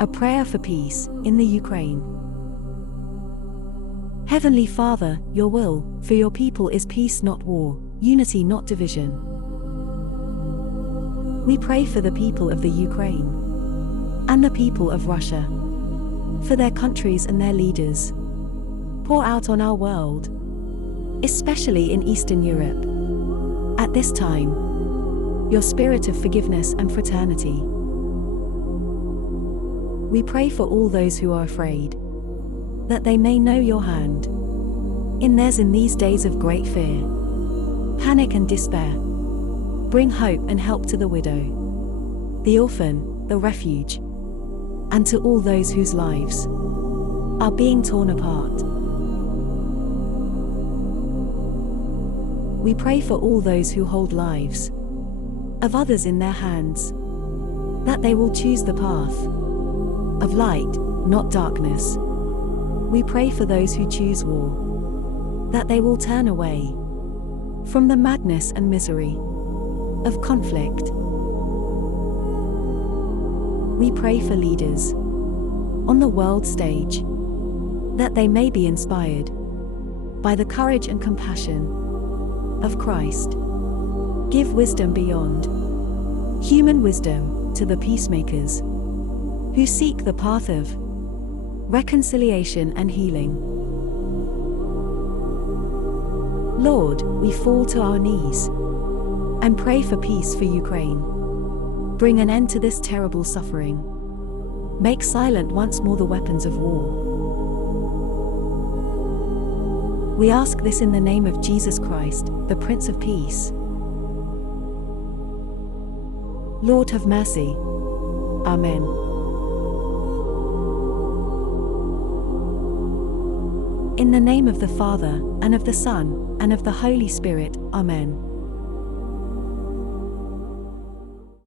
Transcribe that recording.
A prayer for peace in the Ukraine. Heavenly Father, your will for your people is peace, not war, unity, not division. We pray for the people of the Ukraine and the people of Russia, for their countries and their leaders. Pour out on our world, especially in Eastern Europe, at this time, your spirit of forgiveness and fraternity. We pray for all those who are afraid, that they may know your hand in theirs in these days of great fear, panic and despair. Bring hope and help to the widow, the orphan, the refuge, and to all those whose lives are being torn apart. We pray for all those who hold lives of others in their hands, that they will choose the path of light, not darkness. We pray for those who choose war, that they will turn away from the madness and misery of conflict. We pray for leaders on the world stage, that they may be inspired by the courage and compassion of Christ. Give wisdom beyond human wisdom to the peacemakers who seek the path of reconciliation and healing. Lord, we fall to our knees and pray for peace for Ukraine. Bring an end to this terrible suffering. Make silent once more the weapons of war. We ask this in the name of Jesus Christ, the Prince of Peace. Lord, have mercy. Amen. In the name of the Father, and of the Son, and of the Holy Spirit, Amen.